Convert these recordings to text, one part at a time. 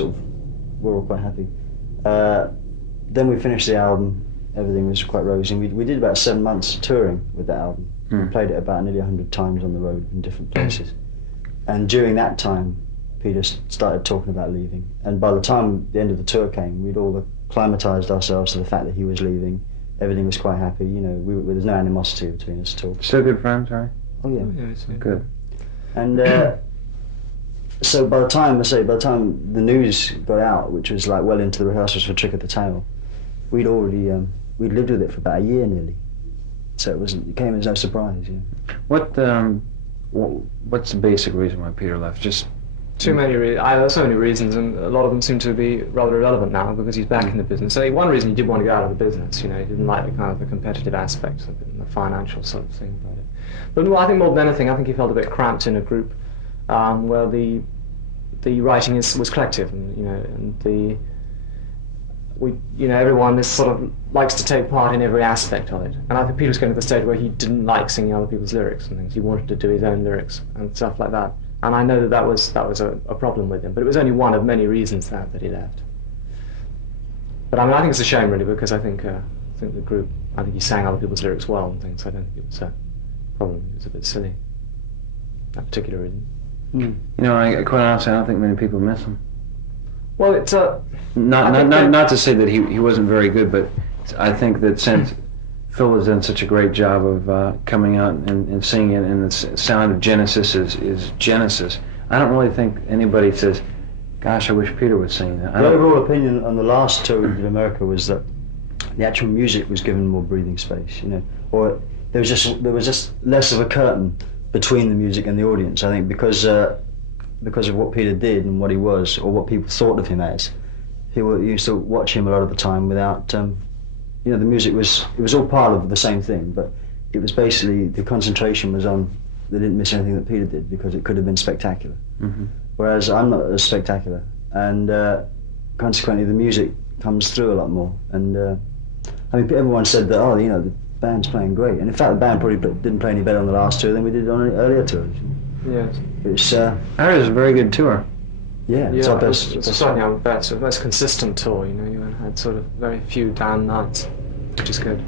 we're all quite happy. Then we finished the album. Everything was quite rosy. We did about 7 months touring with that album. We played it about nearly 100 times on the road in different places. And during that time, Peter started talking about leaving. And by the time the end of the tour came, we'd all acclimatised ourselves to the fact that he was leaving. Everything was quite happy. You know, there's no animosity between us at all. Still good friends, right? Oh yeah. Oh, yeah, Good. And so by the time the news got out, which was like well into the rehearsals for Trick of the Tail, we'd already we'd lived with it for about a year nearly. So it came as no surprise. Yeah. What's the basic reason why Peter left? Just too many reasons. There's so many reasons, and a lot of them seem to be rather irrelevant now because he's back in the business. So one reason he did want to get out of the business. You know, he didn't like the competitive aspects of it and the financial sort of thing about it. But I think more than anything, I think he felt a bit cramped in a group where the writing was collective, and everyone is sort of likes to take part in every aspect of it. And I think Peter was getting to the stage where he didn't like singing other people's lyrics and things. He wanted to do his own lyrics and stuff like that. And I know that was a problem with him, but it was only one of many reasons that he left. But I think it's a shame really, because I think the group, I think he sang other people's lyrics well and things. I don't think it was a problem. It was a bit silly. That particular reason. You know, I quite honestly, I don't think many people miss him. Well, it's not to say that he wasn't very good, but I think that since Phil has done such a great job of coming out and singing it, and the sound of Genesis is Genesis, I don't really think anybody says, gosh, I wish Peter would sing that. The overall opinion on the last tour we did in America was that the actual music was given more breathing space, or there was just less of a curtain between the music and the audience. I think because of what Peter did and what he was, or what people thought of him as, you used to watch him a lot of the time without, the music it was all part of the same thing, but it was basically, the concentration was on, they didn't miss anything that Peter did because it could have been spectacular. Mm-hmm. Whereas I'm not as spectacular, and consequently the music comes through a lot more. And everyone said that, the band's playing great, and in fact the band probably didn't play any better on the last tour than we did on earlier tours. Yes. It was, I heard it was a very good tour. Yeah, it's our best. It's certainly our best, the most consistent tour. You had sort of very few down nights, which is good.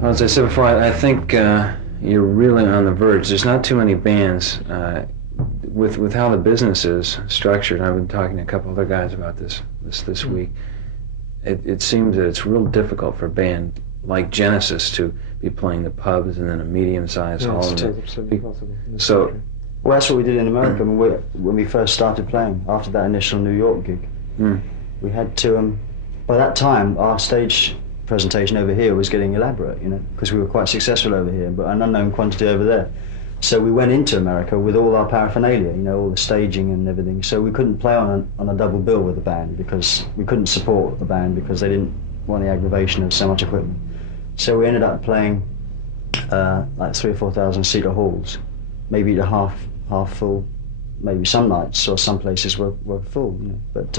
Well, as I said before, I think you're really on the verge. There's not too many bands with how the business is structured. I've been talking to a couple other guys about this week. It seems that it's real difficult for a band like Genesis to be playing the pubs and then a medium-sized hall. It's absolutely possible. So. Well, that's what we did in America when we first started playing. After that initial New York gig, we had to. By that time, our stage presentation over here was getting elaborate, because we were quite successful over here, but an unknown quantity over there. So we went into America with all our paraphernalia, all the staging and everything. So we couldn't play on a double bill with the band because we couldn't support the band because they didn't want the aggravation of so much equipment. So we ended up playing like 3,000 or 4,000 seater halls, maybe the half full, maybe some nights or some places were full, But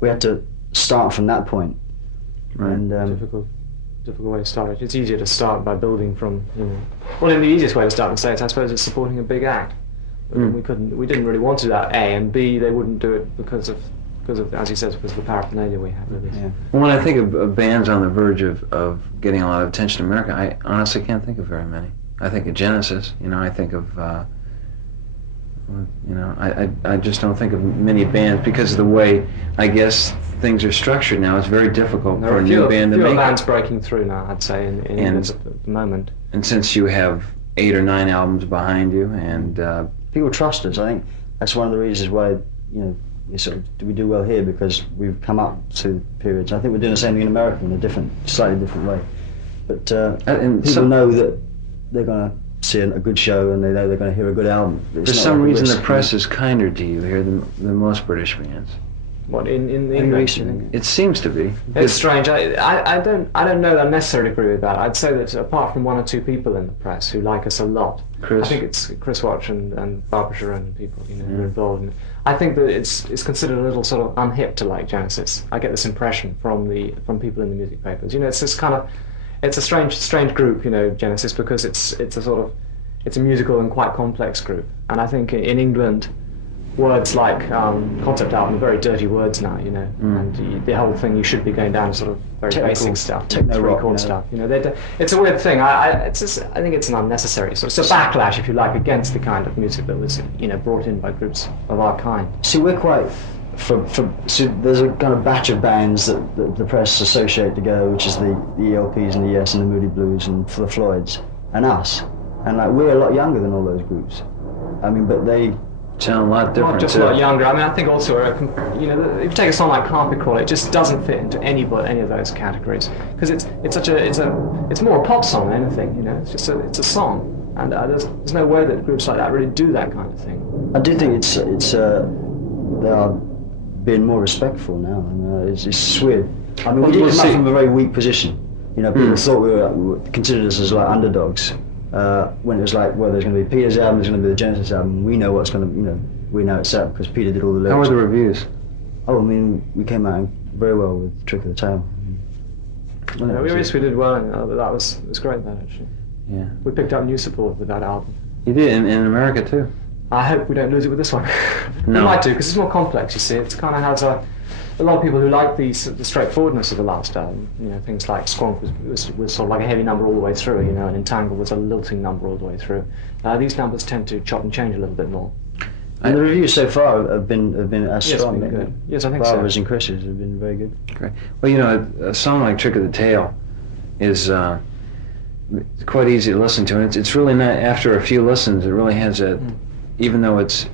we had to start from that point. Right. And difficult way to start. It's easier to start by building from, Well, the easiest way to start in the States, I suppose, is supporting a big act. But we didn't really want to do that, A, and B, they wouldn't do it because of, as he says, because of the paraphernalia we have with this. yeah. When I think of bands on the verge of getting a lot of attention in America, I honestly can't think of very many. I think of Genesis, I think of, I just don't think of many bands because of the way, I guess, things are structured now. It's very difficult for a new band to make it. Bands breaking through now, I'd say, in England at the moment. And since you have 8 or 9 albums behind you, and People trust us. I think that's one of the reasons why, we do well here, because we've come up to periods. I think we're doing the same thing in America in a slightly different way. But people know that they're going to see a good show, and they know they're going to hear a good album. For some reason, the press is kinder to you here than most British bands. What in English? It seems to be. It's strange. I don't know that I necessarily agree with that. I'd say that apart from 1 or 2 people in the press who like us a lot, I think it's Chris Watch and Barbara Sharon and people who are involved in it. I think that it's considered a little sort of unhip to like Genesis. I get this impression from people in the music papers. It's this kind of, it's a strange group, Genesis, because it's a musical and quite complex group. And I think in England, words like concept album, very dirty words now, you know, and the whole thing you should be going down to sort of very basic stuff, techno rock, chord stuff. You know, it's a weird thing. I think it's an unnecessary sort of, it's a backlash, if you like, against the kind of music that was, you know, brought in by groups of our kind. See, we're quite so there's a kind of batch of bands that the press associate together, which is the ELPs and the Yes and the Moody Blues and the Floyds and us, and like we're a lot younger than all those groups. I mean, but they sound a lot different. Not just too. a lot younger. I mean, I think also, you know, if you take a song like Carpet Crawler, it just doesn't fit into any of those categories because it's more a pop song than anything. You know, it's a song, and there's no way that groups like that really do that kind of thing. I do think they are being more respectful now. I mean, it's weird. I mean, we did come up from a very weak position. You know, people thought we were considered us as like underdogs. When it was like, well, there's going to be Peter's album, there's going to be the Genesis album. We know what's going to, you know, we know it's up because Peter did all the lyrics. How were the reviews? Oh, I mean, we came out very well with Trick of the Tail. Well, we did well, and that was great. That actually. Yeah. We picked up new support with that album. You did in America too. I hope we don't lose it with this one. No. We might do, because it's more complex, you see. It kind of has a lot of people who like the straightforwardness of the last album. You know, things like Squonk was sort of like a heavy number all the way through, you know, and Entangle was a lilting number all the way through. These numbers tend to chop and change a little bit more. And the reviews so far have been as strong. Yes, good. Yes, I think so. Barbara's and Chris's have been very good. Great. Well, you know, a song like Trick of the Tail is quite easy to listen to, and it's really not. After a few listens, it really has a. Even though it's,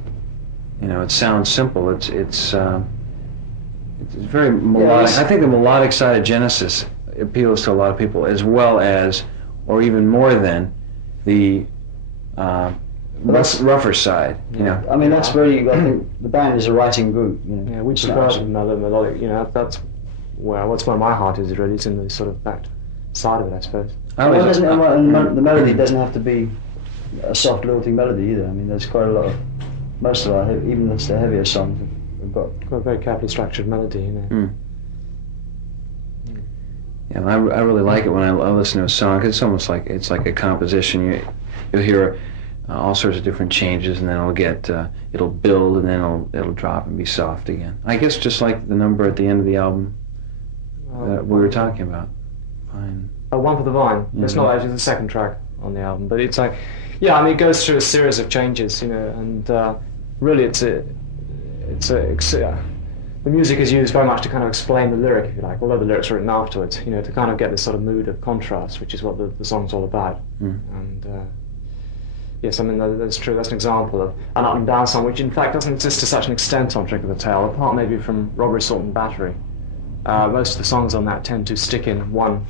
you know, it sounds simple. It's very melodic. I think the melodic side of Genesis appeals to a lot of people, as well as, or even more than, the rougher side. You know. I mean, that's very. I think the band is a writing group. You know. Yeah, we prefer the melodic. You know, that's what's where my heart is. Really, it's in the sort of back side of it, I suppose. The melody doesn't have to be a soft lilting melody either. I mean, there's quite a lot of, most of our, even the heavier songs have got a very carefully structured melody, you know. Yeah, I really like it when I listen to a song, 'cause it's almost like it's like a composition. You'll hear all sorts of different changes, and then it'll build, and then it'll drop and be soft again. I guess just like the number at the end of the album that we were talking about. Fine. One for the Vine. It's not actually the second track on the album, but it's like, yeah, I mean, it goes through a series of changes, you know, and really the music is used very much to kind of explain the lyric, if you like, although the lyrics are written afterwards, you know, to kind of get this sort of mood of contrast, which is what the song's all about. And yes, I mean, that's true. That's an example of an up and down song, which in fact doesn't exist to such an extent on Trick of the Tail, apart maybe from Robbery, Assault and Battery. Most of the songs on that tend to stick in one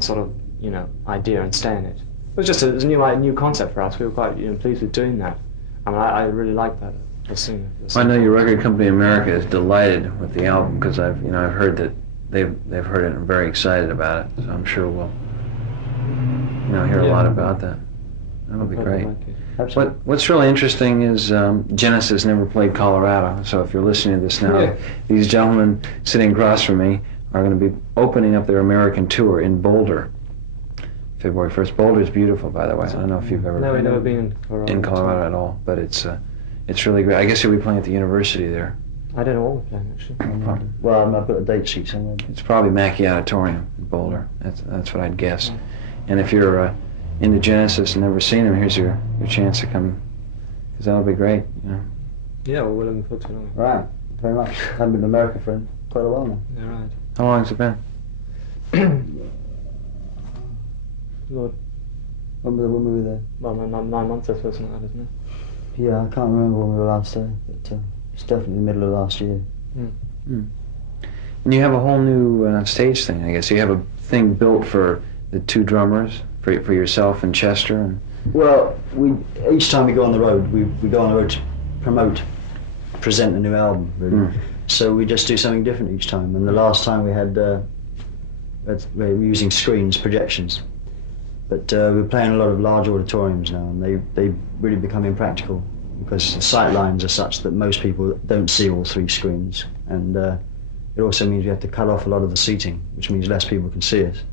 sort of, you know, idea and stay in it. It was just a new concept for us. We were quite, you know, pleased with doing that. I mean, I really liked that. I know your record company in America is delighted with the album, because I've heard that they've heard it and are very excited about it. So I'm sure we'll hear a lot about that. That'll be great. What's really interesting is Genesis never played Colorado. So if you're listening to this now, these gentlemen sitting across from me are going to be opening up their American tour in Boulder, February 1st. Boulder is beautiful, by the way. I don't know if you've ever we've never been in Colorado at all, but it's really great. I guess you'll be playing at the university there. I don't know what we're playing, actually. Well, I've got a date sheet somewhere. It's probably Mackey Auditorium in Boulder. That's what I'd guess. And if you're into Genesis and never seen them, here's your chance to come, because that'll be great. You know. Yeah, well, we're looking forward to it. Right, very much. I haven't been to America for quite a while now. Yeah, right. How long has it been? Lord. When were we there? Well, 9 months, I suppose, something like that, isn't it? Yeah, I can't remember when we were last there, but it's definitely the middle of last year. And you have a whole new stage thing, I guess. You have a thing built for the two drummers, for yourself and Chester. And well, each time we go on the road, we go on the road to present a new album, really. So we just do something different each time. And the last time we had, we were using screens, projections. But we're playing a lot of large auditoriums now, and they really become impractical because the sight lines are such that most people don't see all 3 screens. And it also means we have to cut off a lot of the seating, which means less people can see us.